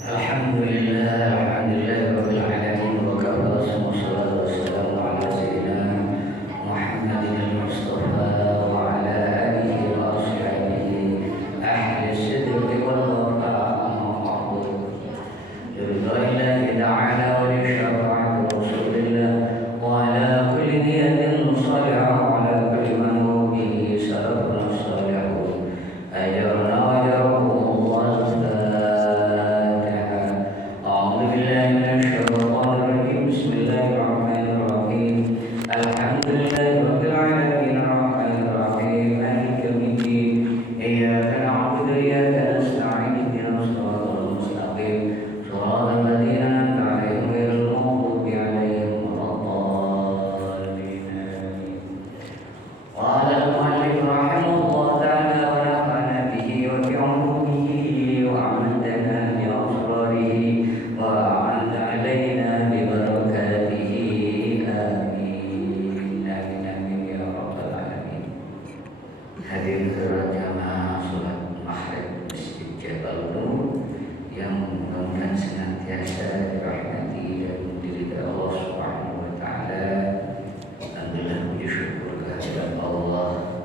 Rabbil alamin wa kafa wassalatu wassalamu ala sayyidina Muhammadin al-Mustafa wa ala alihi wa ashabihi ahli sidqi wal wafa maqbul lillahi ta'ala wa li syara'ati rasulillah wa ala kulli niyatin salihah wa ala kulli man bihi salafun salihun ajarna wa ajarakum Allah. Hadirin sekalian jamaah sholat maghrib Masjid Jabal Nur yang mudah-mudahan senantiasa dirahmati dan diridhai Allah Subhanahu wa taala. Alhamdulillah, puji syukur kehadirat Allah.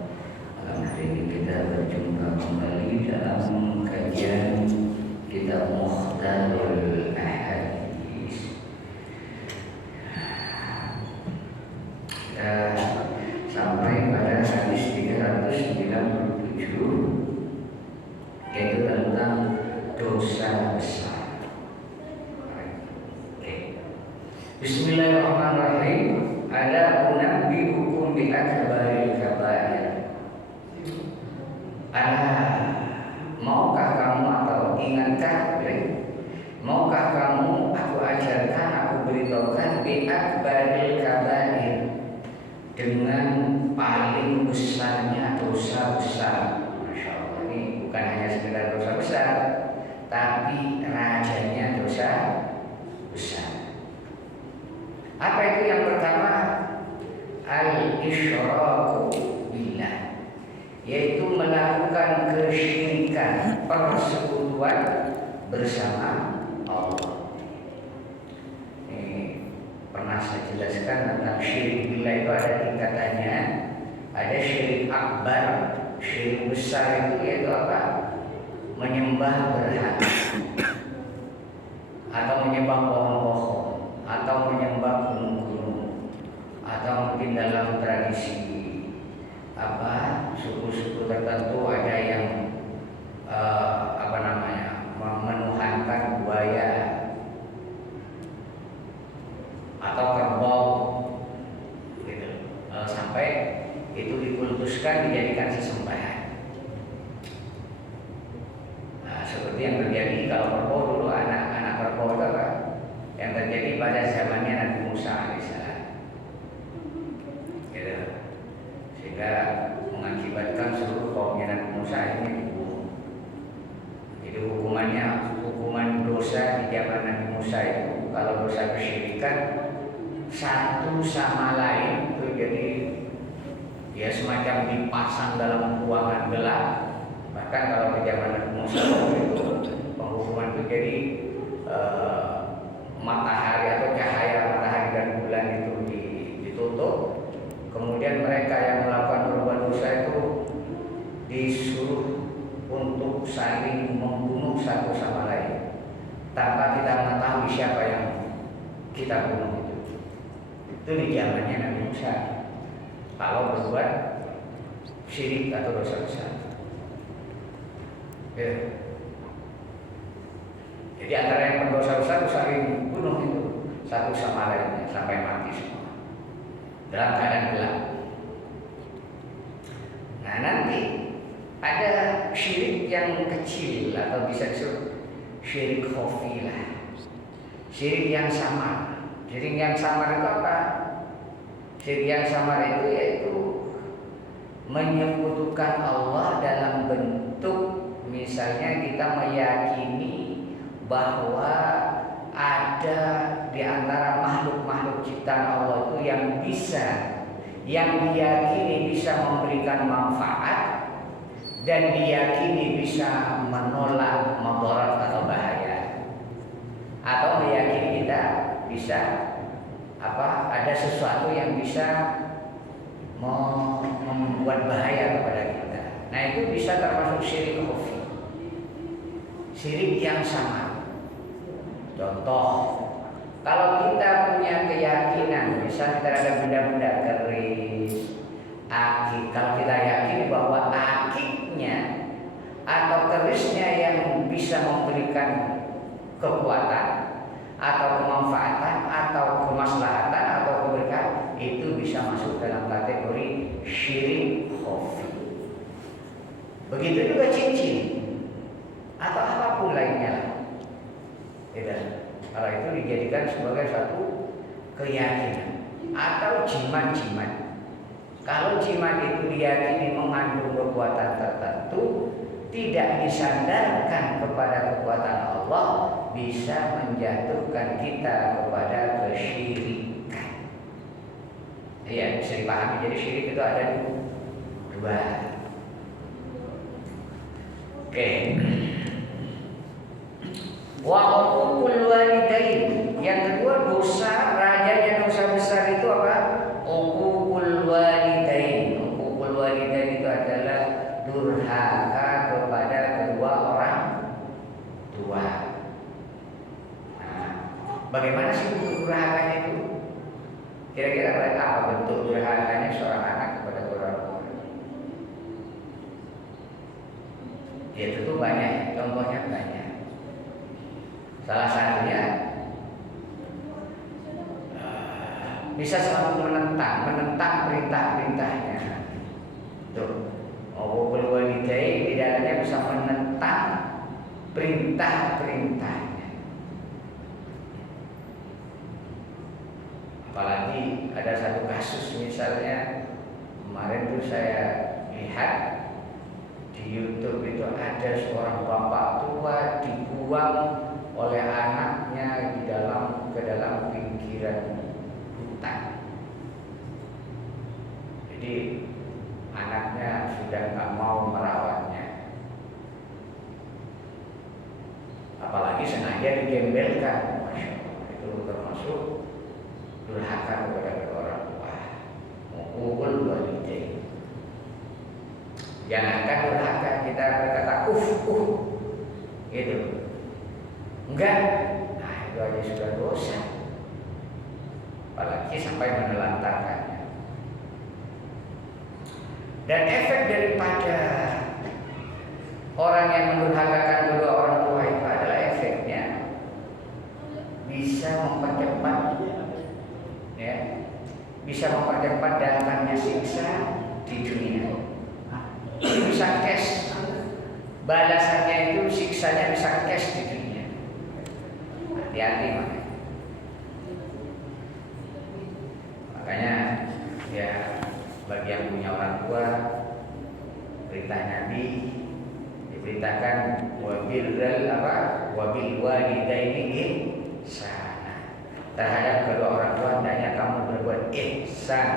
Malam hari ini kita berjumpa kembali dalam kajian kitab Mukhtarul Ahadits. Sampai pada hadis 397, yaitu tentang dosa besar. Bismillahirrahmanirrahim. Ala unabbi'ukum bi akbaril kabair. Maukah kamu atau ingatkah, maukah kamu aku ajarkan, aku beritahukan bi akbaril kabair, dengan paling besarnya dosa besar. Masya Allah, ini bukan hanya sekedar dosa besar, tapi rajanya dosa besar. Apa itu? Yang pertama, al-isyraku billah, yaitu melakukan kesyirikan, persekutuan bersama Allah. Pernah saya jelaskan tentang syirik billah itu ada tingkatannya. Ada syirik akbar, syirik besar itu yaitu apa? Menyembah berhala, atau menyembah pohon-pohon, atau menyembah gunung-gunung, atau mungkin dalam tradisi suku-suku tertentu ada yang menuhankan buaya atau kerbau, gitu. Sampai itu dikultuskan, dijadikan sesembahan. Nah, seperti yang terjadi kalau kerbau dulu, anak-anak kerbau itu apa? Yang terjadi pada zamannya Nabi Musa alaihissalam, gitu. Sehingga mengakibatkan seluruh kaumnya Nabi Musa ini dibunuh. Jadi hukuman dosa di zaman Nabi Musa itu, kalau dosa kesyirikan satu sama lain itu jadi ya semacam dipasang dalam ruangan gelap. Bahkan kalau di zaman Nabi Musa itu penghukuman itu jadi matahari atau cahaya matahari dan bulan itu ditutup. Kemudian mereka yang melakukan perbuatan dosa itu disuruh untuk saling membunuh satu sama lain tanpa kita mengetahui siapa yang kita bunuh. Itu di zamannya Nabi Musa kalau berbuat syirik atau dosa besar. Jadi antara yang berdosa besar itu saling bunuh itu satu sama lainnya sampai mati semua dalam keadaan gelap. Nah, nanti ada syirik yang kecil atau bisa disebut syirik khafiyah, syirik yang samar. Syirik yang samar itu apa? Syirik yang samar itu yaitu menyekutukan Allah dalam bentuk, misalnya kita meyakini bahwa ada di antara makhluk-makhluk ciptaan Allah itu yang diyakini bisa memberikan manfaat dan diyakini bisa menolak madarat atau bahaya. sesuatu yang bisa membuat bahaya kepada kita. Nah itu bisa termasuk syirik khafi, syirik yang sama. Contoh, kalau kita punya keyakinan, misalnya terhadap benda-benda keris, akik, kalau kita yakin bahwa akiknya atau kerisnya yang bisa memberikan kekuatan atau kemanfaatan atau kemaslahatan atau keberkahan, itu bisa masuk dalam kategori syirik khafi. Begitu juga cincin atau apapun lainnya. Kalau itu dijadikan sebagai satu keyakinan atau jimat-jimat. Kalau jimat itu diyakini mengandung kekuatan tertentu, tidak disandarkan kepada kekuatan Allah, bisa menjatuhkan kita kepada kesyirikan. Iya, bisa dipahami. Jadi syirik itu ada dua. Oke. Wa uququl walidain. Yang kedua, dosa rajanya dosa besar itu apa? Uququl walidain. Uququl walidain itu adalah durhaka kepada kedua orang tua. Nah, bagaimana sih bentuk durhakanya itu? Kira-kira apa bentuk durhakanya seorang anak kepada orang tua? Ya tentu banyak, contohnya banyak. Salah satunya bisa selalu menentang perintah-perintahnya. Tuh, uququl walidain di dalamnya bisa menentang perintah-perintahnya. Apalagi ada satu kasus misalnya kemarin tuh saya lihat di YouTube itu ada seorang bapak tua dibuang oleh anaknya ke dalam pinggiran hutan. Jadi anaknya sudah nggak mau merawatnya, apalagi sengaja digembelkan. Masya Allah, itu termasuk durhaka kepada orang tua. Uququl walidain. Jangankan durhaka, kita berkata gitu. Enggak, nah itu aja sudah dosa. Apalagi sampai menelantarkannya. Dan efek daripada orang yang mendurhakakan kedua orang tua itu adalah efeknya bisa mempercepat, ya, bisa mempercepat datangnya siksa di dunia. Bisa cash, balasannya itu siksanya bisa cash di dunia. Hati-hati makanya ya, bagi yang punya orang tua, perintah Nabi diberitakan wabil walidaini ihsana. Terhadap kedua orang tua hendaknya kamu berbuat ihsan,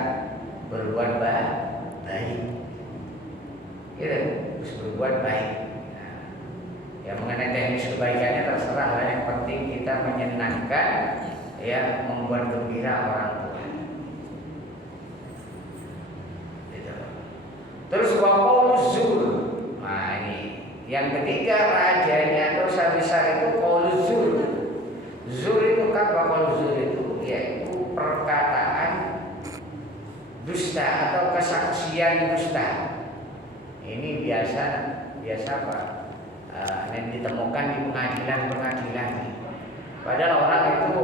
berbuat baik. Gitu, harus berbuat baik. Ya, mengenai teknis kebaikannya terserah lah, yang penting kita menyenangkan, ya, membuat gembira orang tua. Gitu. Terus qauluz zur. Nah, ini yang ketiga rajanya dosa besar itu qauluz zur. Zur itu apa? Qauluz zur itu yaitu perkataan dusta atau kesaksian dusta. Ini biasa apa? Yang ditemukan di pengadilan. Padahal orang itu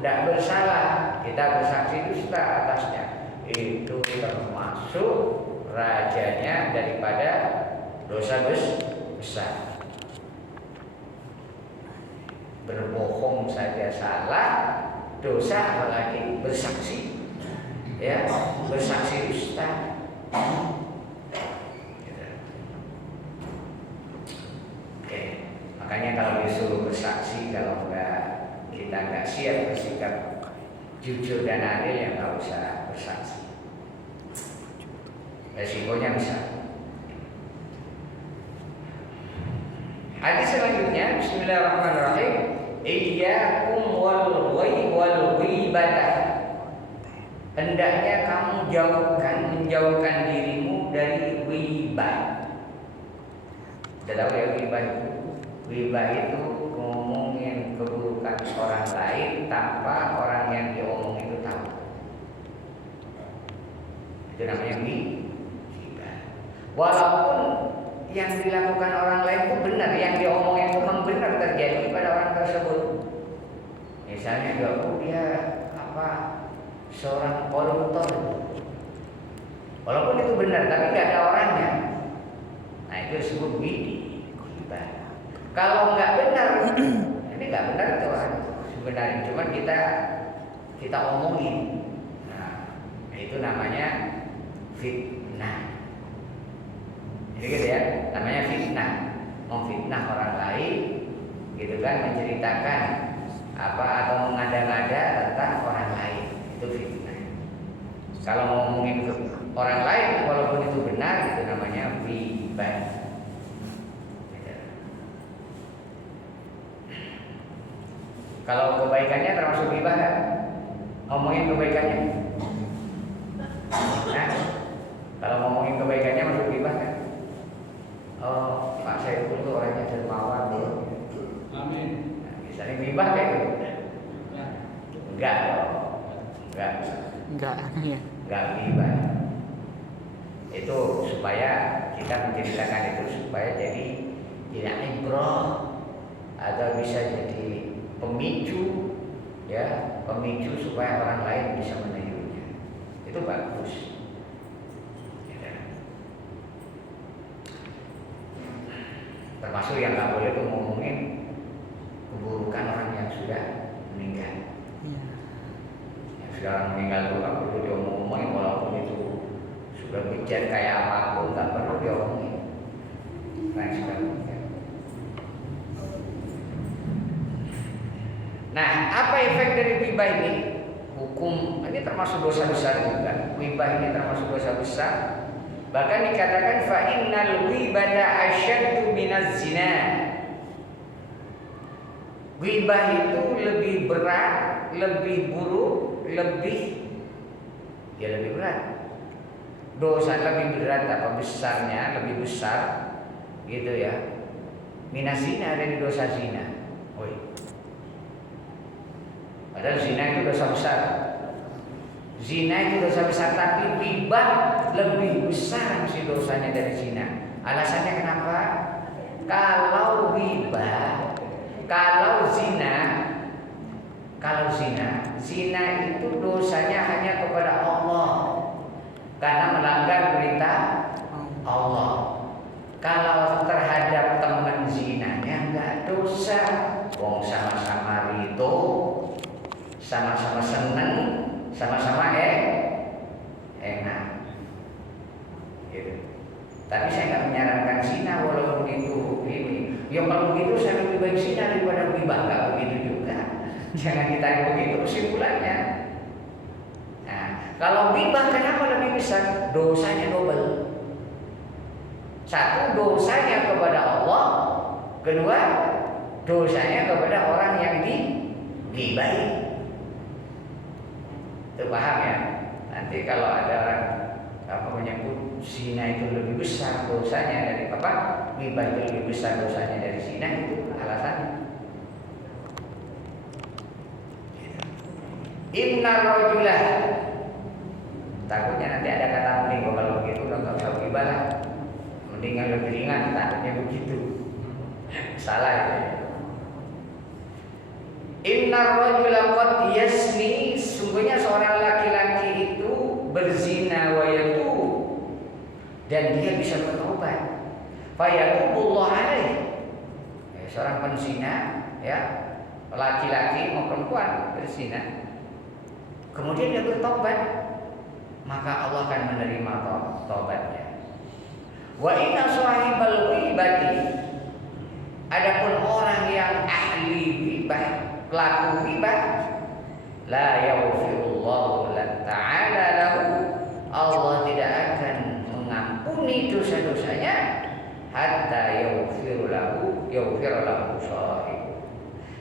tidak bersalah, kita bersaksi dusta atasnya. Itu termasuk rajanya daripada dosa besar. Berbohong saja salah, dosa apalagi bersaksi, ya, bersaksi dusta. Makanya kalau disuruh bersaksi, kalau kita nggak siap bersikap jujur dan adil, ya nggak usah bersaksi. Resikonya besar. Hadis selanjutnya, Bismillahirrahmanirrahim. Iyyakum wal ghibah. hendaknya kamu menjauhkan dirimu dari ghibah. Sudah tahu ya ghibah itu? Ghibah itu ngomongin keburukan orang lain tanpa orang yang diomong itu tahu. Itu namanya ghibah. Walaupun yang dilakukan orang lain itu benar, yang diomongin itu memang benar terjadi pada orang tersebut. Misalnya dia seorang koruptor, walaupun itu benar tapi nggak ada orangnya, nah itu disebut ghibah. Kalau nggak benar, ini nggak benar itu orang sebenarnya, cuma kita omongin, nah itu namanya fitnah. Jadi gitu ya, namanya fitnah, memfitnah orang lain, gitu kan, menceritakan atau mengada-ngada tentang orang lain, itu fitnah. Kalau ngomongin ke orang lain walaupun itu benar, itu namanya ghibah. Kalau kebaikannya termasuk ghibah kan? Ngomongin kebaikannya. Nah, kalau ngomongin kebaikannya masuk ghibah kan? Oh, Pak Saiful itu orangnya dermawan loh. Amin. Nah, misalnya ghibah kayak gitu. Enggak. Ya. Enggak ghibah. Itu supaya kita menceritakan itu supaya jadi tidak ibrah atau bisa jadi pemicu, ya, pemicu supaya orang lain bisa menirunya. Itu bagus. Termasuk yang nggak boleh itu ngomongin keburukan orang yang sudah meninggal. Yang sudah orang meninggal itu nggak perlu diomongin, walaupun itu sudah bejat kayak apapun nggak perlu diomongin. Nah, apa efek dari ghibah ini? Hukum ini termasuk dosa besar juga. Ghibah ini termasuk dosa besar. Bahkan dikatakan fa innal ghibata asyaddu minaz zina. Ghibah itu lebih berat, lebih buruk, lebih berat. Dosa lebih berat apa besarnya, lebih besar gitu ya. Minaz zina, dari dosa zina. Padahal zina itu dosa besar. Zina itu dosa besar, tapi ghibah lebih besar si dosanya dari zina. Alasannya kenapa? Kalau ghibah, kalau zina itu dosanya hanya kepada Allah karena melanggar perintah Allah. Kalau terhadap teman zinanya enggak dosa, wong sama-sama rito, sama-sama seneng, sama-sama enak gitu. Tapi saya nggak menyarankan zina walaupun itu ini. Ya kalau begitu saya lebih baik zina daripada ghibah, nggak begitu juga. Jangan ditarik begitu kesimpulannya. Nah, kalau ghibah kenapa lebih besar? Dosanya double. Satu, dosanya kepada Allah. Kedua, dosanya kepada orang yang dighibahi. Itu paham ya? Nanti kalau ada orang menyebut zina itu lebih besar dosanya dari ghibah itu lebih besar dosanya dari zina, itu alasannya. Innar rajulah, takutnya nanti ada kata mending kalau begitu udah nggak usah ghibah lah, mending yang lebih ringan, takutnya begitu. Salah itu. Innar rajula qad yasni, sungguhnya seorang laki-laki itu berzina wa yatub, dan dia bisa bertobat. Fa yatubullah alaihi. Seorang penzina, ya, laki-laki maupun perempuan berzina, kemudian dia bertobat, maka Allah akan menerima taubatnya. Wa inna sahibal ghibati, adapun orang yang ahli ghibah, pelaku ghibah, la yaghfirullahu ta'ala lahu, Allah tidak akan mengampuni dosa-dosanya hatta yaghfir lahu sahib,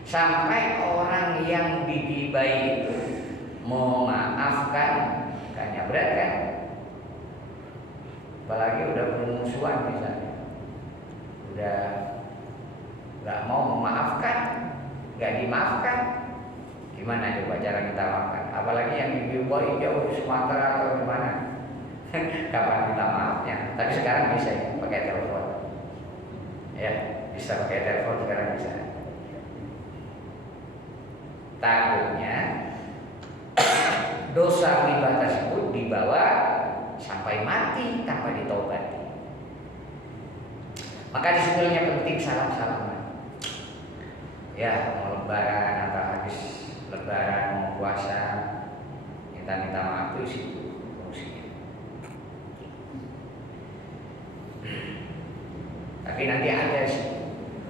sampai orang yang dighibahi itu memaafkan Nah, berat kan? Apalagi udah bermusuhan misalnya, udah nggak mau memaafkan, nggak dimaafkan, gimana coba cara kita maafkan? Apalagi yang di Bali jauh di Sumatera atau di mana, kapan kita maafnya? Tapi sekarang bisa ya, pakai telepon, ya bisa pakai telepon sekarang bisa. Takutnya dosa ghibah tersebut dibawa sampai mati tanpa ditobati. Maka disitunya penting salam-salaman. Ya, mau lebaran atau habis lebaran mau puasa, minta maaf itu sih fungsinya. Tapi nanti ada sih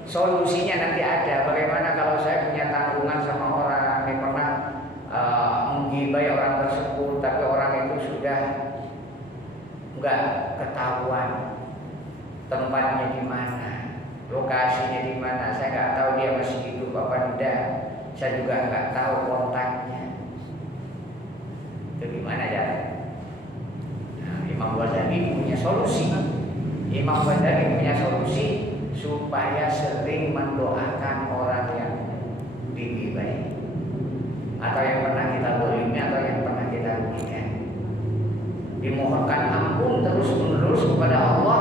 solusinya, nanti ada. Bagaimana kalau saya punya tanggungan sama orang yang pernah menggibai orang tersebut, tapi orang itu sudah nggak ketahuan tempatnya di mana, lokasinya di mana. Saya nggak tahu dia masih hidup apa tidak. Saya juga nggak tahu kontaknya. Itu gimana ya? Nah, Imam Ghazali punya solusi. Imam Ghazali punya solusi supaya sering mendoakan orang yang digibai, atau yang pernah kita zalimi, atau yang pernah kita rugikan. Dimohonkan ampun terus-menerus kepada Allah,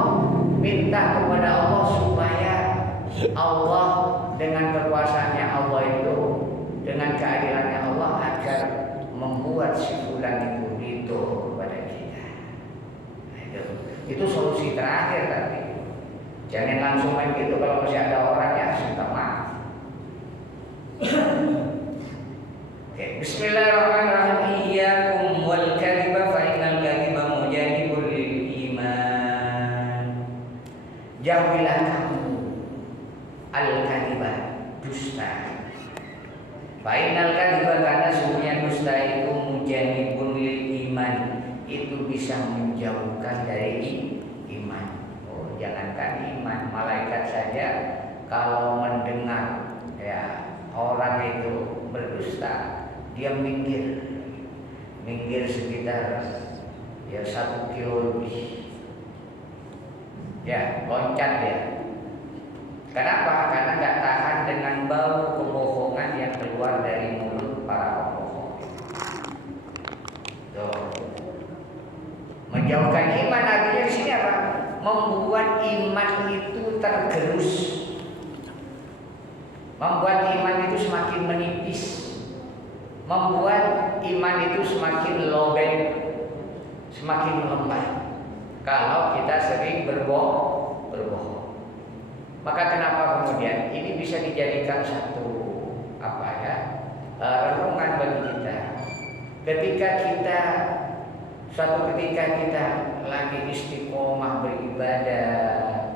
minta kepada Allah supaya Allah dengan kekuasaannya Allah itu, dengan keadilannya Allah agar membuat si fulan itu ridho kepada kita. Nah, itu solusi terakhir tadi. Jangan langsung main gitu, kalau masih ada orang ya minta maaf. Oke, bismillahirrahmanirrahim. Iyyakum wal kadhiba fa innal kadhiba mujadibul lil iman. Jauhilah kamu al-kadhiba, dusta. Fa innal kadhiba, karena sesungguhnya dusta itu mujadibul lil iman, itu bisa menjauhkan dari iman. Oh, jangankan iman, malaikat saja kalau mendengar ya orang itu berdusta, dia minggir sekitar ya 1 kilo lebih, ya loncat dia. Kenapa? Karena nggak tahan dengan bau kebohongan yang keluar dari mulut para pembohong. Tuh. Menjauhkan iman artinya di sini apa? Membuat iman itu tergerus, membuat iman itu semakin menipis, membuat iman itu semakin lobek, semakin lemah. Kalau kita sering berbohong. Maka kenapa kemudian ini bisa dijadikan satu renungan bagi kita. Suatu ketika kita lagi istiqomah beribadah,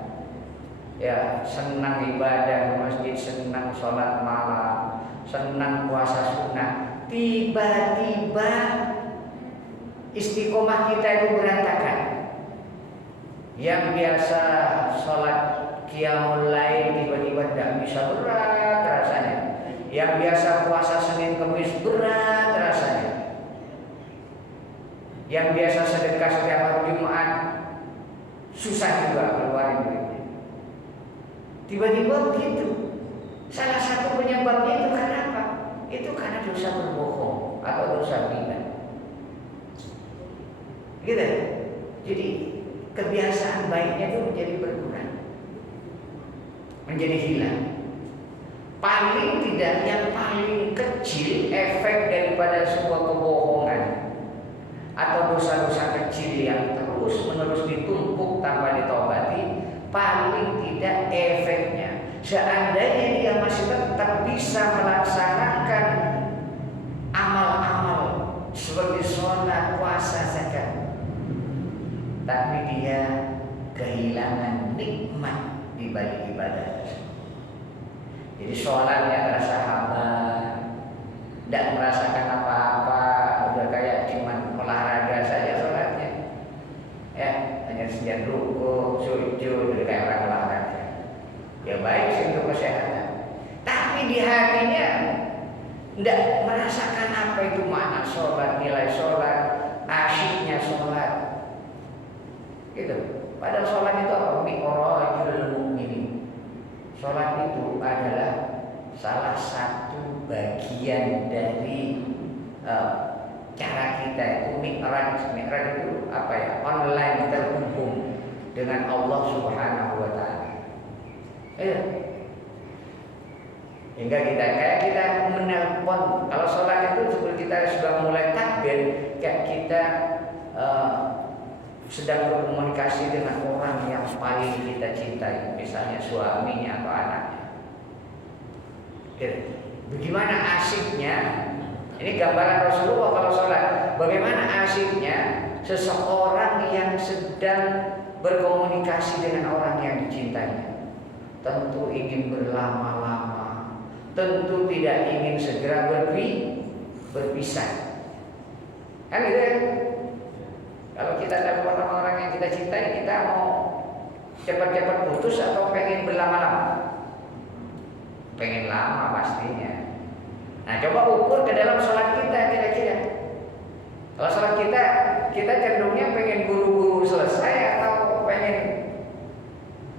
ya senang ibadah di masjid, senang sholat malam, senang puasa sunnah, tiba-tiba istiqomah kita itu berantakan. Yang biasa sholat qiyamul lail tiba-tiba tidak bisa, berat rasanya. Yang biasa puasa Senin Kamis berat rasanya. Yang biasa sedekah setiap hari Jumat susah juga keluarin duitnya. Tiba-tiba begitu. Salah satu penyebabnya itu karena apa? Itu karena dosa berbohong atau dosa ghibah. Gitu. Jadi kebiasaan baiknya itu menjadi berkurang, menjadi hilang. Paling tidak yang paling kecil efek daripada sebuah kebohongan atau dosa-dosa kecil yang terus-menerus ditumpuk tanpa ditobati, paling tidak efeknya, seandainya dia masih tetap bisa melaksanakan amal-amal seperti sholat, puasa, zakat, tapi dia kehilangan nikmat di balik ibadah. Jadi sholatnya terasa hampa, tidak merasakan apa-apa, udah kayak cuman olahraga saja sholatnya, ya hanya sekian ruku, sujud, udah kayak orang olahraga. Ya baik sih untuk kesehatan, tapi di hatinya tidak merasakan apa itu makna sholat, nilai sholat, asyiknya sholat. Gitu. Padahal sholat itu apa? Mi'rajul mu'minin. Sholat itu adalah salah satu bagian dari cara kita itu mi'raj. Mi'raj itu apa ya? Online terhubung dengan Allah Subhanahu wa taala. Hingga kita menelpon. Kalau sholat itu seperti kita sudah mulai takbir, kayak kita sedang berkomunikasi dengan orang yang paling kita cintai, misalnya suaminya atau anaknya. Bagaimana asyiknya? Ini gambaran Rasulullah kalau sholat. Bagaimana asyiknya seseorang yang sedang berkomunikasi dengan orang yang dicintainya. Tentu ingin berlama-lama, tentu tidak ingin segera berpisah. Kan gitu ya? Kalau kita telepon sama orang yang kita cintai, kita mau cepat-cepat putus atau pengen berlama-lama? Pengen lama pastinya. Nah, coba ukur ke dalam sholat kita kira-kira. Kalau sholat kita cenderungnya pengen buru-buru selesai atau pengen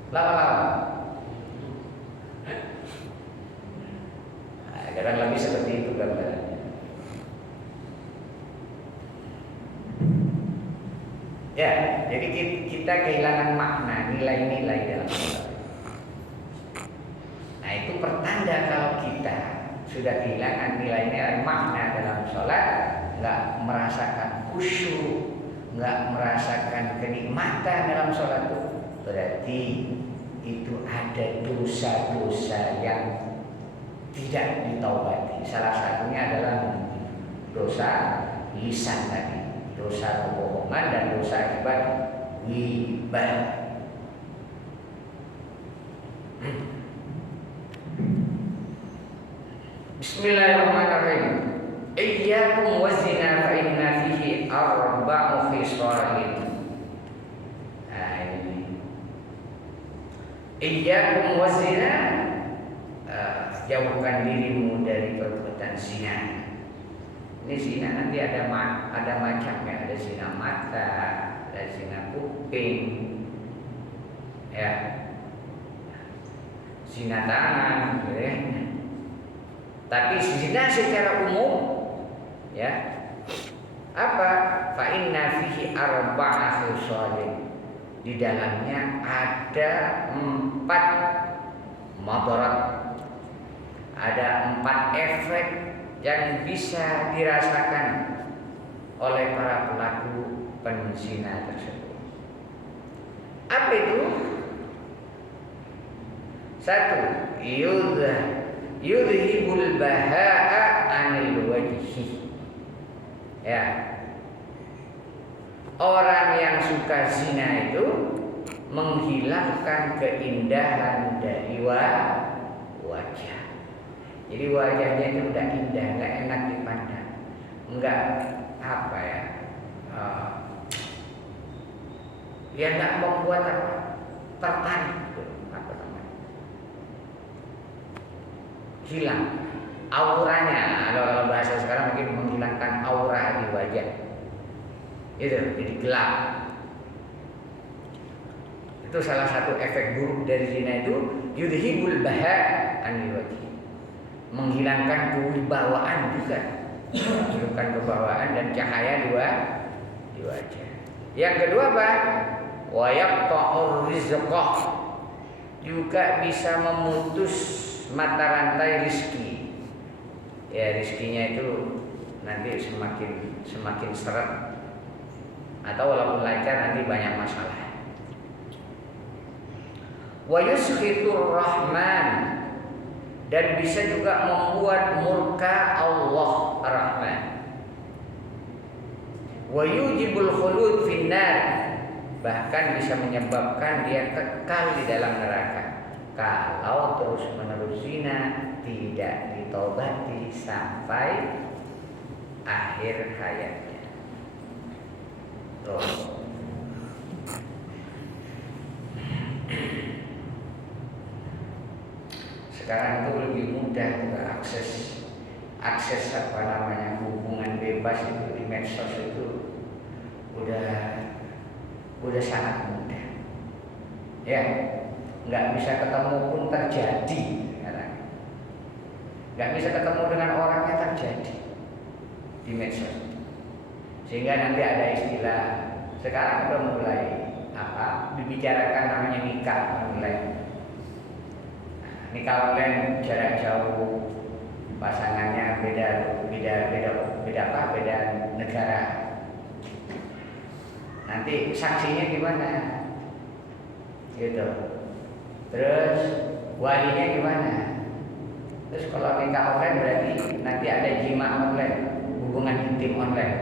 lama-lama? Nah, kadang lebih seperti itu gambarannya. Ya, jadi kita kehilangan makna, nilai-nilai dalam sholat. Nah, itu pertanda kalau kita sudah kehilangan nilai-nilai makna dalam sholat, nggak merasakan khusyuk, nggak merasakan kenikmatan dalam sholat itu, berarti itu ada dosa-dosa yang tidak ditaubati. Salah satunya adalah dosa lisan tadi, dosa kebohongan dan dosa akibat ghibah. Bismillahirrahmanirrahim. Iyyakum wazina fa inna fihi arba'u khisalin. Nah ini. Iyyakum wazina, jauhkan dirimu dari perbuatan zina. Ini zina nanti ada macamnya, ada zina mata, ada zina kuping, ya, zina tangan, ya. Tapi zina secara umum, ya, apa? Fa inna fihi arba'a khisalin. Di dalamnya ada 4 madarat, ada 4 efek yang bisa dirasakan oleh para pelaku penzina tersebut. Apa itu? 1. Yudhibul baha'a anil wajhi. Ya. Orang yang suka zina itu menghilangkan keindahan dari wajah. Jadi wajahnya itu udah indah, nggak enak dipandang, nggak apa ya, ya nggak membuat apa tertarik, apa namanya, hilang auranya. Kalau bahasa sekarang mungkin menghilangkan aura di wajah, itu jadi gelap. Itu salah satu efek buruk dari zina itu, yudhibul baha' anil wajhi, menghilangkan kewibawaan juga, menghilangkan kewibawaan dan cahaya di wajah. Yang kedua apa? Wa yaqta'ur rizqah, juga bisa memutus mata rantai rizki. Ya, rizkinya itu nanti semakin seret, atau walaupun lancar nanti banyak masalah. Wa yuskhitur rahman, dan bisa juga membuat murka Allah Ar-Rahman. Wa yujibul khulud finnar, bahkan bisa menyebabkan dia kekal di dalam neraka kalau terus-menerus zina tidak ditobati sampai akhir hayatnya. Tuh. Sekarang itu lebih mudah kita akses apa namanya hubungan bebas itu di medsos itu udah udah sangat mudah. Ya, nggak bisa ketemu pun terjadi sekarang. Nggak bisa ketemu dengan orangnya terjadi di medsos. Sehingga nanti ada istilah sekarang udah mulai dibicarakan namanya nikah online. Nikah online jarak jauh, pasangannya beda negara. Nanti saksinya gimana? Gitu. Terus walinya gimana? Terus kalau nikah online berarti nanti ada jima online, hubungan intim online.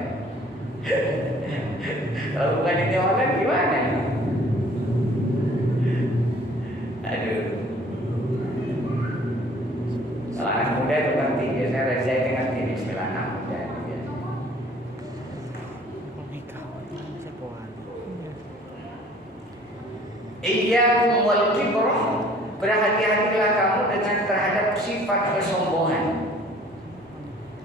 Kalau hubungan intim online gimana? Aduh. Kalau anak muda itu ngerti, biasanya Reza itu ngerti istilah anak muda. Iyyakum wal kibrah, berhati-hatilah kamu dengan terhadap sifat kesombongan.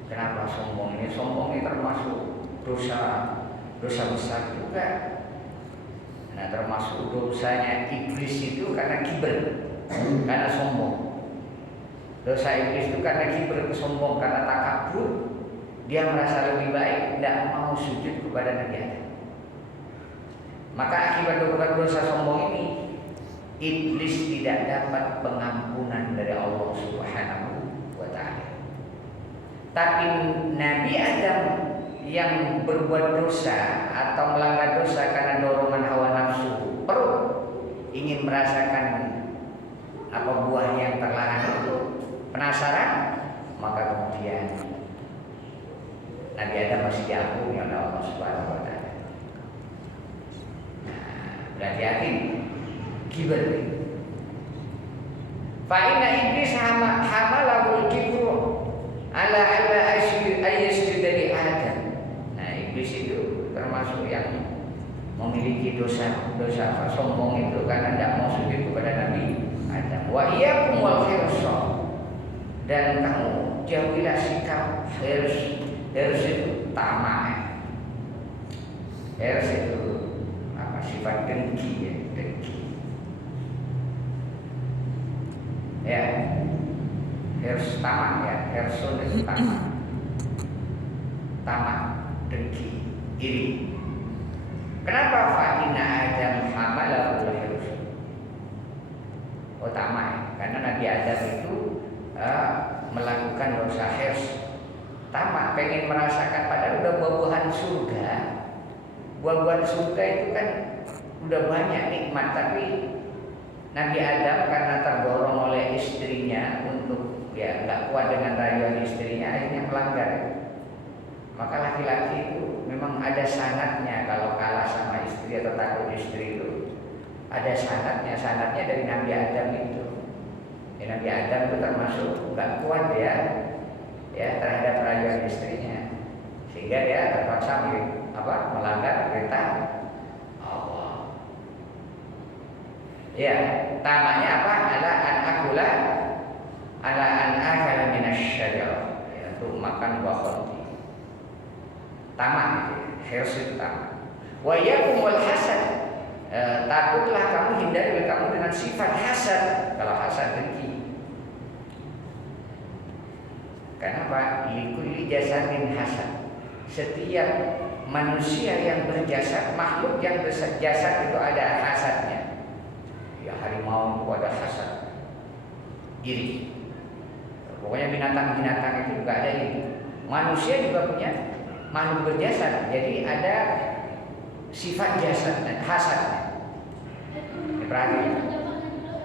Kenapa sombong ini? Sombong ini termasuk dosa besar juga. Nah, termasuk dosanya iblis itu karena kiber, karena sombong. Dosa iblis itu karena kiber, kesombong, karena takabur. Dia merasa lebih baik, tidak mau sujud kepada Nabi Adam. Maka akibat dosa sombong ini, iblis tidak dapat pengampunan dari Allah Subhanahu wa Ta'ala. Tapi Nabi Adam yang berbuat dosa atau melanggar dosa karena dorongan hawa nafsu, perut ingin merasakan apa buahnya yang terlarang itu, penasaran, maka kemudian Nabi Adam masih diampuni oleh Allah Subhanahu wa Ta'ala. Berhati-hati kibar. Fa inna iblis hamalahul kibru ala ayyasjuda li Adam. Nah, iblis itu termasuk yang memiliki dosa sombong itu karena tidak mau sujud kepada Nabi Adam. Wa iyyakum wal hirsa, dan kamu jauhilah sikap hirs itu tamak. Hirs itu sifat dengki, ya, hirs tamak, ya, hirsun itu tamak, dengki, iri. Kenapa fa'inna Adam hamalahu hirs? Oh, tamak, karena Nabi Adam itu melakukan dosa hirs, tamak, pengen merasakan, padahal udah buah-buahan surga. Buah-buahan surga itu kan udah banyak nikmat, tapi Nabi Adam karena terdorong oleh istrinya untuk nggak kuat dengan rayuan istrinya, akhirnya melanggar. Maka laki-laki itu memang ada sanatnya kalau kalah sama istri atau takut istri itu. Ada sanatnya dari Nabi Adam itu. Ya, Nabi Adam itu termasuk nggak kuat ya terhadap rayuan istrinya, sehingga dia terpaksa melanggar perintah Allah. Ya, tamaknya apa? Ala an akala minasyajarah, untuk makan buah khoti. Tamak itu, hirs itu tamak. Wa iyyakum wal hasad, takutlah kamu, hindari kamu dengan sifat hasad. Kalau hasad dengki. Kenapa? Likulli jasadin hasad. Setiap manusia yang berjasad, makhluk yang berjasad itu ada hasadnya. Ya, harimau itu ada hasad, iri. Pokoknya binatang-binatang itu juga ada iri. Manusia juga punya makhluk berjasad, jadi ada sifat jasad dan hasadnya. Perhatikan.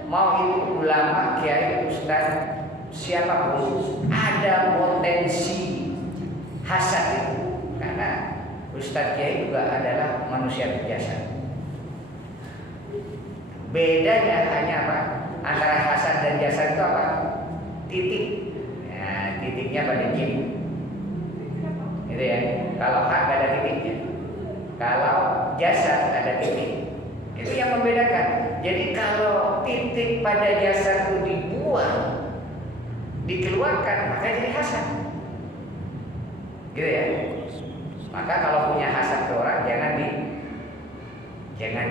Mau itu ulama, kiai, ustaz, siapapun, ada potensi hasad itu, karena ustaz kiai juga adalah manusia berjasa. Bedanya hanya apa? Antara hasad dan jasa itu apa? Titik. Nah, titiknya pada jim. Gitu ya. Kalau hak ada titiknya. Kalau jasa ada titik. Itu yang membedakan. Jadi kalau titik pada jasa itu dibuang, dikeluarkan, maka jadi hasad. Gitu ya. Maka kalau punya hasad ke orang jangan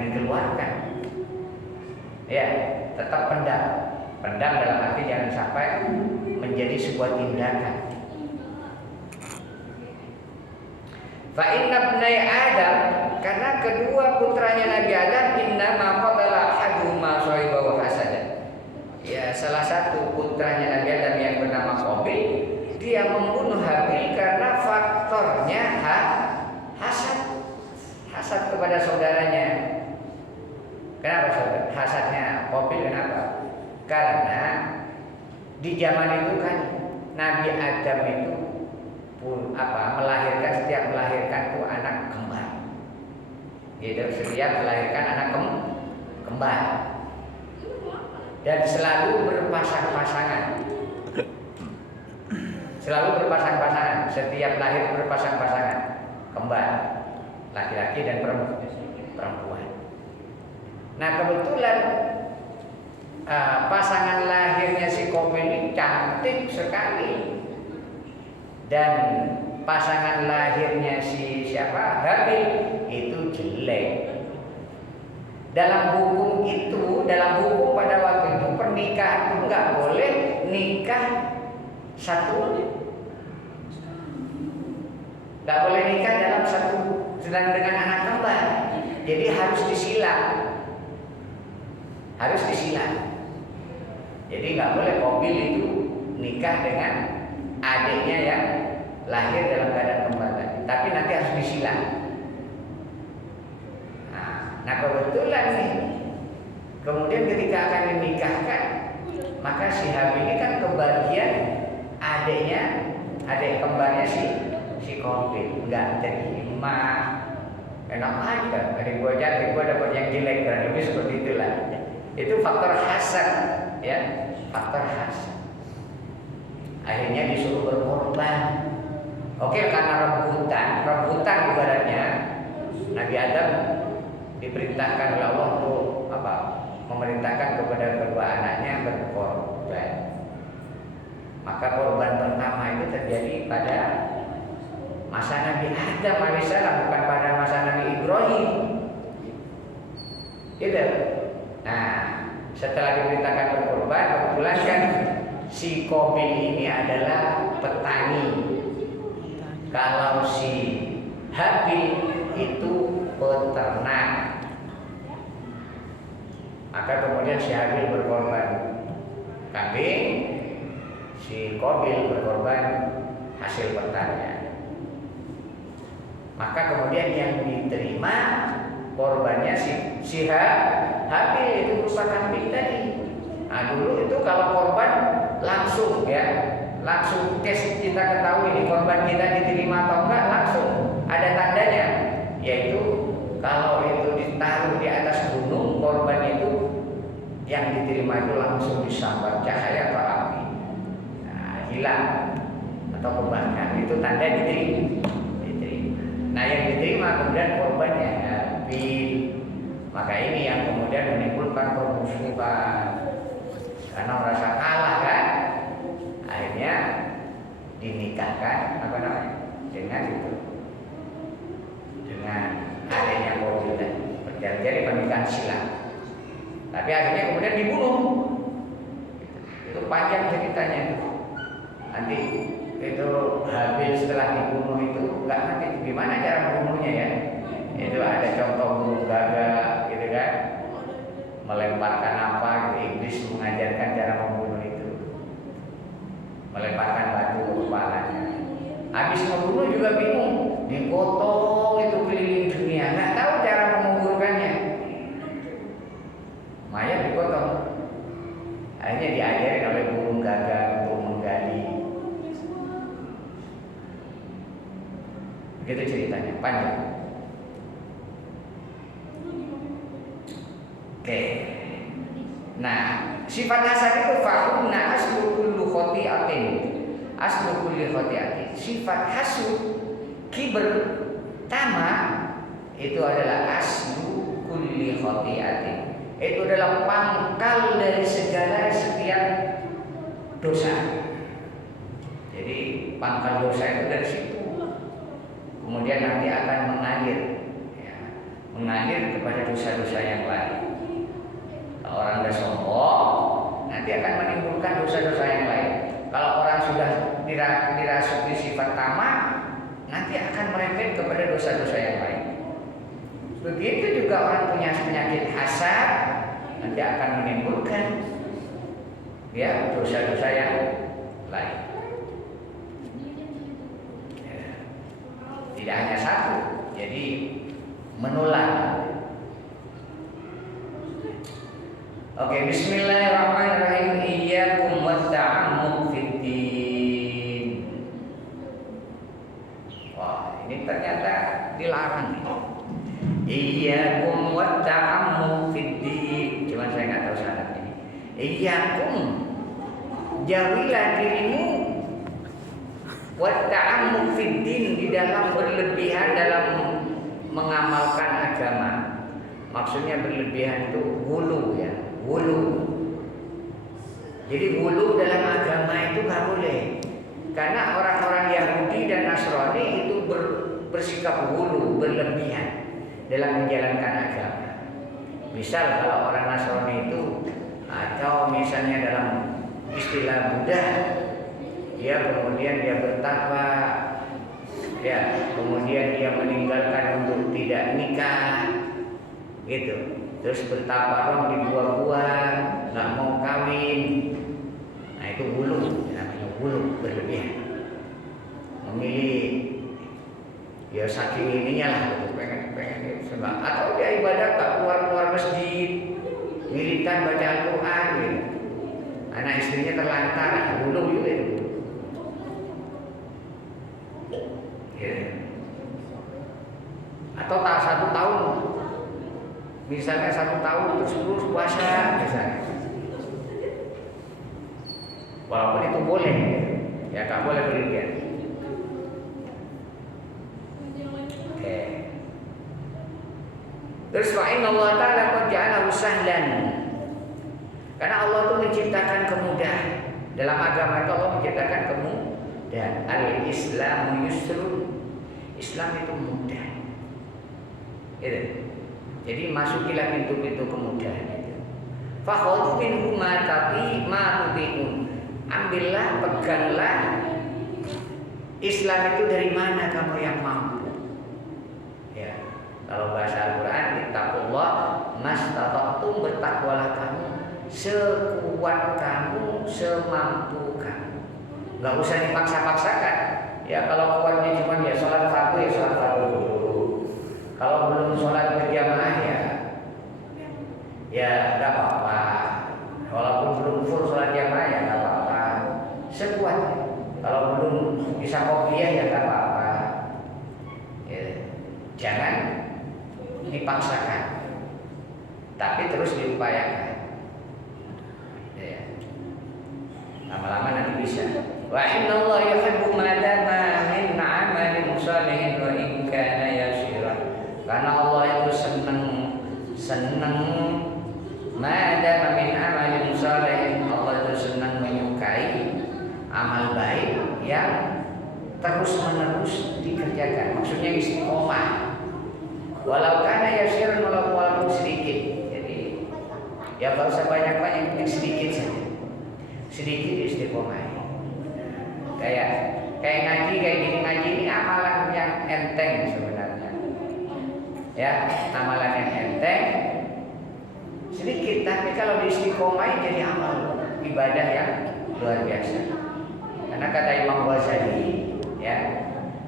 dikeluarkan. Ya, tetap pendam. Pendam dalam arti jangan sampai menjadi sebuah tindakan. Fa inna ibnai Adam, karena kedua putranya Nabi Adam, inna ma qatala ahaduhuma sahibahu hasadan. Ya, salah satu putranya Nabi Adam yang bernama Qabil, dia membunuh Habil karena faktornya hasad kepada saudaranya. Kenapa saudara? Hasadnya Qabil kenapa? Karena di zaman itu kan Nabi Adam itu setiap melahirkan itu anak kembar. Gitu, setiap melahirkan anak kembar. Dan selalu berpasang-pasangan. Selalu berpasang-pasangan, setiap lahir berpasang-pasangan kembar, laki-laki dan perempuan. Nah, kebetulan pasangan lahirnya si Qabil ini cantik sekali, dan pasangan lahirnya Habil itu jelek. Dalam hukum pada waktu itu pernikahan itu nggak boleh nikah nggak boleh nikah dalam satu sedang dengan anak kembar. Jadi harus disilang. Jadi nggak boleh Qabil itu nikah dengan adiknya yang lahir dalam keadaan kembar tadi, tapi nanti harus disilang. Nah kebetulan nih, kemudian ketika akan dinikahkan, maka si Habil ini kan kebagian adik kembarnya si Qabil, nggak terima. Enak aja, dari gua cantik, gua dapat yang jelek, dan lebih seperti itulah. Itu faktor hasad, ya, faktor hasad. Akhirnya disuruh berkorban. Oke, karena rebutan ibaratnya Nabi Adam diperintahkan oleh Allah untuk memerintahkan kepada kedua anaknya berkorban. Maka korban pertama itu terjadi pada masa Nabi Adam alaihissalam, bukan pada masa Nabi Ibrahim. Gitu. Nah, setelah diperintahkan berkorban, kebetulan kan si Qabil ini adalah petani. Kalau si Habil itu peternak. Maka kemudian si Habil berkorban kambing, si Qabil berkorban hasil pertanian. Maka kemudian yang diterima korbannya si Habil itu berupa kambing tadi. Nah dulu itu kalau korban langsung cash kita ketahui nih korban kita diterima atau enggak, langsung ada tandanya, yaitu kalau itu ditaruh di atas gunung, korban itu yang diterima itu langsung disambar cahaya atau api, hilang atau kebakar, itu tanda diterima. Nah yang diterima kemudian korbannya Habil. Maka ini yang kemudian menimbulkan permusuhan karena merasa kalah kan, akhirnya dinikahkan dengan adanya Qabil tadi, jadi pernikahan silang. Tapi akhirnya kemudian dibunuh. Itu panjang ceritanya itu. Nanti itu Habil setelah dibunuh itu nggak nanti gimana cara membunuhnya ya? Itu ada contoh burung gagak gitu kan, melemparkan apa gitu. Iblis mengajarkan cara membunuh itu, melemparkan batu ke kepalanya. Habis membunuh juga bingung, dipotong itu keliling dunia, nggak tahu cara menguburkannya. Mayat dipotong, akhirnya diajarin oleh burung gagak untuk menggali. Begitu ceritanya, panjang. Oke. Nah, sifat hasad itu fa'unna aslu kullu khoti'atin. Aslu kulli khoti'atin. Sifat hasud, kibr, tamak itu adalah aslu kulli khoti'atin. Itu adalah pangkal dari segala setiap dosa. Jadi pangkal dosa itu dari situ. kemudian nanti akan mengalir, ya, mengalir kepada dosa-dosa yang lain. Kalau orang sudah sombong, nanti akan menimbulkan dosa-dosa yang lain. Kalau orang sudah dirasuki sifat tamak, nanti akan merembet kepada dosa-dosa yang lain. Begitu juga orang punya penyakit hasad, nanti akan menimbulkan ya dosa-dosa yang lain. Ya. Tidak hanya satu, jadi menular. Oke, bismillahirrahmanirrahim. Iyyakum watta'ammuq fiddin. Wah, ini ternyata dilarang nih. Iyyakum watta'ammuq fiddin. Cuman saya nggak tahu syaratnya ini. Iyyakum, jauhilah dirimu watta'ammuq fiddin, di dalam berlebihan dalam mengamalkan agama. Maksudnya berlebihan itu gulu ya. Gulu. Jadi gulu dalam agama itu nggak boleh, karena orang-orang Yahudi dan Nasrani itu bersikap gulu, berlebihan dalam menjalankan agama. Misal kalau orang Nasrani itu, atau misalnya dalam istilah Buddha, ya kemudian dia bertakwa, ya kemudian dia meninggalkan untuk tidak nikah, gitu. Terus bertabarung di gua-gua, nggak mau kawin. Nah itu gulu, namanya gulu, berlebihan. Memilih, ya saking ininya lah, pengen sebab. Atau dia ibadah tak keluar masjid, militan baca Al-Quran, gitu. Anak istrinya terlantar, gulu juga itu. Ya. Atau tak 1 tahun. Misalnya 1 tahun terus puasa misalnya, walaupun itu boleh, ya tak boleh berlebihan. Oke. Terus wa inna Allah ta'ala qad ja'alahu sahlan, karena Allah itu menciptakan kemudahan dalam agama itu. Allah menciptakan kemudahan. Al-Islamu yusrun, Islam itu mudah. Gitu. Jadi masukilah pintu-pintu kemudahan itu. Fakhudhu minhu ma tuti'un. Ambillah, peganglah Islam itu dari mana kamu yang mampu. Ya. Kalau bahasa Al-Qur'an, ittaqullah mastata'tum, bertakwalah kamu sekuat kamu, semampu kamu. Enggak usah dipaksa-paksakan. Ya kalau kuatnya cuma ya sholat fardu, ya sholat fardu dulu. Kalau belum sholat berjamaah ya tidak apa-apa. Walaupun belum full sholat jamaah ya tidak apa-apa. Sekuatnya. Kalau belum bisa qobliyah ya tidak apa-apa. Ya. Jangan dipaksakan, tapi terus diupayakan. Ya. Lama-lama nanti bisa. Wa inna Allah yuhibbu ma dama min 'amalin shalihin wa in kana yasira. Karena Allah itu senang madama min amalin shalihin, Allah itu senang menyukai amal baik yang terus-menerus dikerjakan. Maksudnya istiqomah. Walau kana yasiran, walaupun sedikit. Jadi ya enggak usah banyak-banyak, yang sedikit saja. Sedikit istiqomah. Kayak ngaji, kayak gini, ngaji ini amalan yang enteng sebenarnya. Ya, amalan yang enteng sedikit, tapi kalau diistiqomai jadi amal ibadah yang luar biasa. Karena kata Imam Ghazali, ya,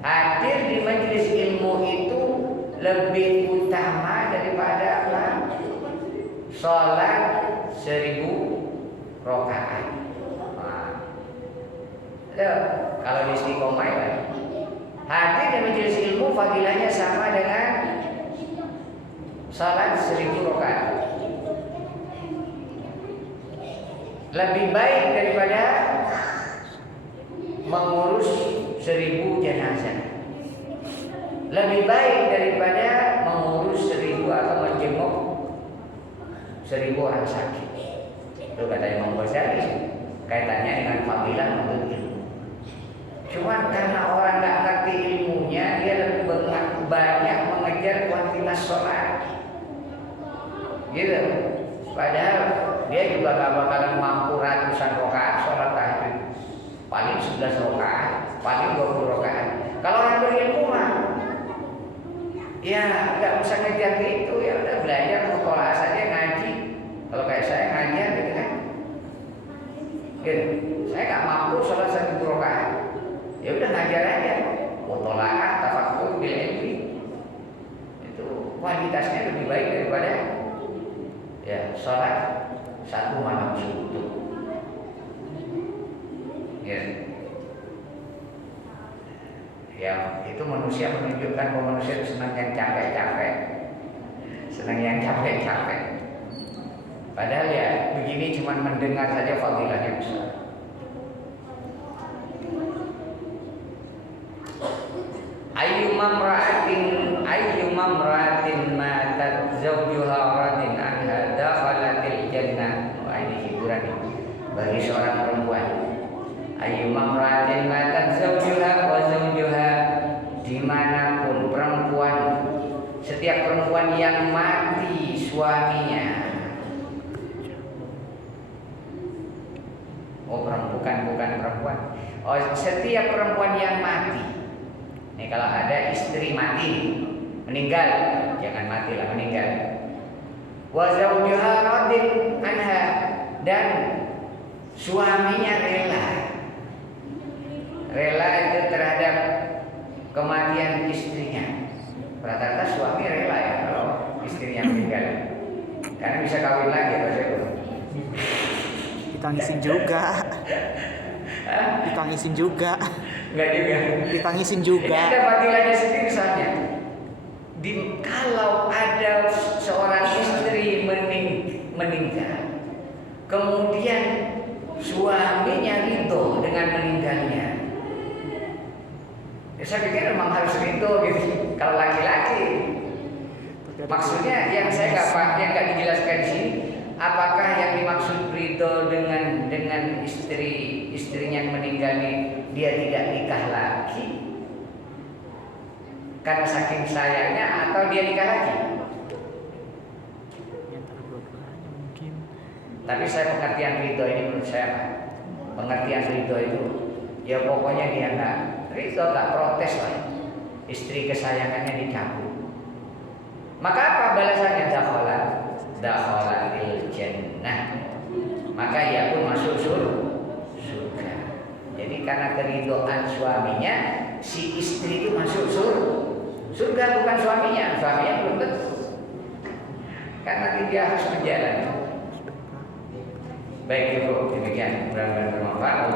hadir di majelis ilmu itu lebih utama daripada apa? Sholat 1000 rakaat. Kalau diistiqomai, hadir di majelis ilmu fadilahnya sama dengan salat 1000 rakaat. Lebih baik daripada mengurus 1000 jenazah. Lebih baik daripada mengurus 1000 atau menjenguk 1000 orang sakit. Itu kata Imam Ghazali, kaitannya dengan fadilah menuntut ilmu. Cuma karena orang nggak ngerti ilmunya, dia lebih sholat, gitu. Padahal dia juga gak bakalan mampu ratusan rakaat sholat tahajud, paling 11 rakaat, paling 20 rakaat. Kalau yang berilmu mah, ya nggak usah ngejar gitu, ya udah belajar mutolaah saja, ngaji. Kalau kayak saya ngajar gitu kan, gitu. Saya nggak mampu sholat 1 rakaat, ya udah ngajar aja, mutolaah, tafakkur, bil ilmi. Kualitasnya lebih baik daripada ya sholat 1 malam suntuk. Ya, itu manusia menunjukkan bahwa manusia itu senang yang capek-capek, senang yang capek-capek. Padahal ya begini cuma mendengar saja fadilahnya besar. Ayyuma mra'atin matat zawjuha radin anha dakhalatil jannah. Wah, ini hiburan bagi seorang perempuan. Ayyuma mra'atin matat zawjuha wa zawjuha, dimanapun perempuan, setiap perempuan yang mati suaminya. Bukan perempuan. Oh, setiap perempuan yang mati. Nih kalau ada istri mati, meninggal, jangan mati lah, meninggal. Wa zawjuha radin anha, dan suaminya rela itu terhadap kematian istrinya. Rata-rata suami rela ya kalau istrinya meninggal, karena bisa kawin lagi, ditangisin juga. Ditangisin juga. Enggak juga. Ditangisin juga. Ini ada fadilahnya sendiri soalnya. Kalau ada seorang istri meninggal, kemudian suaminya ridho dengan meninggalnya, ya saya pikir memang harus ridho gitu. Kalau laki-laki, maksudnya yang saya nggak dijelaskan di sini. Apakah yang dimaksud ridho dengan istrinya yang meninggal ini, dia tidak nikah lagi karena saking sayangnya, atau dia nikah lagi? Tapi saya pengertian ridho ini menurut saya, pengertian ridho itu ya pokoknya dia nggak ridho, nggak protes lah, istri kesayangannya dicabut. Maka apa balasannya? Dakhalatil jannah, maka ia pun masuk surga. Jadi karena keridhaan suaminya, si istri itu masuk surga, bukan suaminya belum tentu, karena dia harus menjalani. Baik ibu, demikian mudah-mudahan bermanfaat.